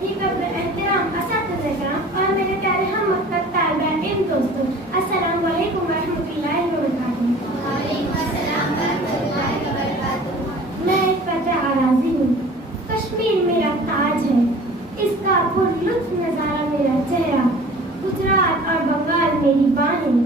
एहतराम असातिज़ा-ए-किराम और मेरे प्यारे हम मकतब तालिबे-इल्म दोस्तों, अस्सलामु अलैकुम व रहमतुल्लाहि व बरकातुहू। वालेकुम अस्सलाम व रहमतुल्लाहि व बरकातुहू। मैं एक फतेह आराज़ी हूँ। कश्मीर मेरा ताज है, इसका पुरलुत्फ नज़ारा मेरा चेहरा। गुजरात और बंगाल मेरी बाहें,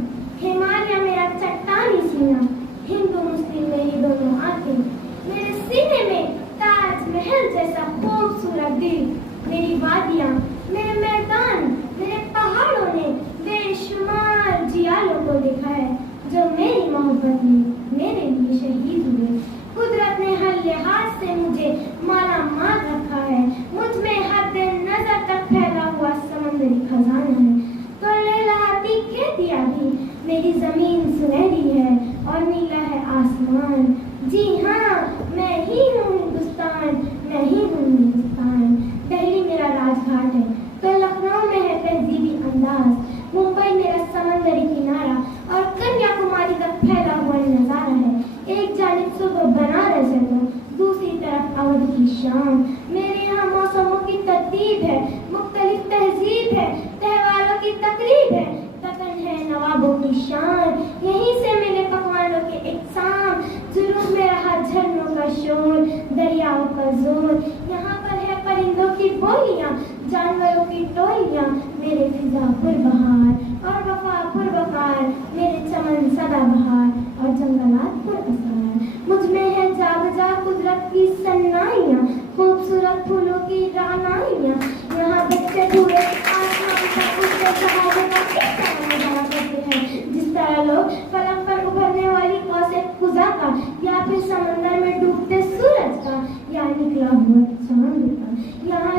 हिमालय मेरा चट्टानी सीना, हिंदू मुस्लिम मेरी दोनों आंखें। मेरे सीने में ताजमहल जैसा खूबसूरत दिल, मेरी वादियाँ, मेरे मैदान, मेरे पहाड़ों ने बेशुमार जियालों को देखा है जो मेरी मोहब्बत में मेरे लिए शहीद हुए। कुदरत ने हर लिहाज से मुझे माला माल रखा है, मुझ में हद नजर तक फैला हुआ समंदरी खजाना है। तो लहलहाती कहती आधी, मेरी जमीन सुनहरी है और नीला है आसमान। जी हाँ, मैं ही हूँ हिंदुस्तान, मैं ही हूँ हिंदुस्तान। दिल्ली मेरा राजघाट है तो लखनऊ में है तहजीबी अंदाज, मुंबई मेरा समंदरी किनारा और कन्याकुमारी तक फैला हुआ नजारा है। एक जानिब सुबह बनारस है तो दूसरी तरफ अवध की शाम। मेरे यहाँ मौसमों की तरतीब है, मुख्तलिफ तहजीब है, त्योहारों की तकरीब है, तकन है नवाबों की शान। यहीं से मिले पकवानों के इकसाम, जुनून में रहा झरनों का शोर, दरियाओं का जोर। यहाँ पर है परिंदों की बोलियाँ, जानवरों की टोलियाँ, मेरे फिजा पुरबहार और वफा पुरवकार, मेरे चमन सदाबहार और जंगलात पुरअसरार। मुझ में है जाबजा कुदरत की सन्नाइयाँ, खूबसूरत फूलों की रानाइयाँ। यहाँ बच्चे बूढ़े आसमान तक उड़ते जहाज़ों का किस्सा नजारा करते हैं, जिस तरह लोग फलक पर उभरने वाली कौसे कुज़ा का या फिर समंदर में डूबते सूरज का या निकला हुआ चांद का। यहाँ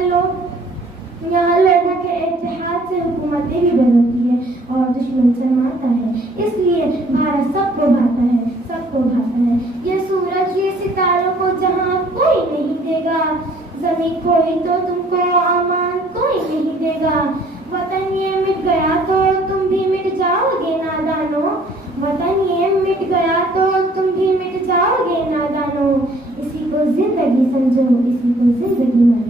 लोगों के इत्तेहाद से हुकूमतें भी बदलती है और दुश्मन शर्माता है। इसलिए भारत सबको भाता है, सबको भाता है। ये सूरज ये सितारों को जहाँ कोई नहीं देगा, जमीन खोई तो तुमको अमान कोई नहीं देगा। वतन ये मिट गया तो तुम भी मिट जाओगे नादानो, वतन ये मिट गया तो तुम भी मिट जाओगे नादानो। इसी को जिंदगी समझो, इसी को जिंदगी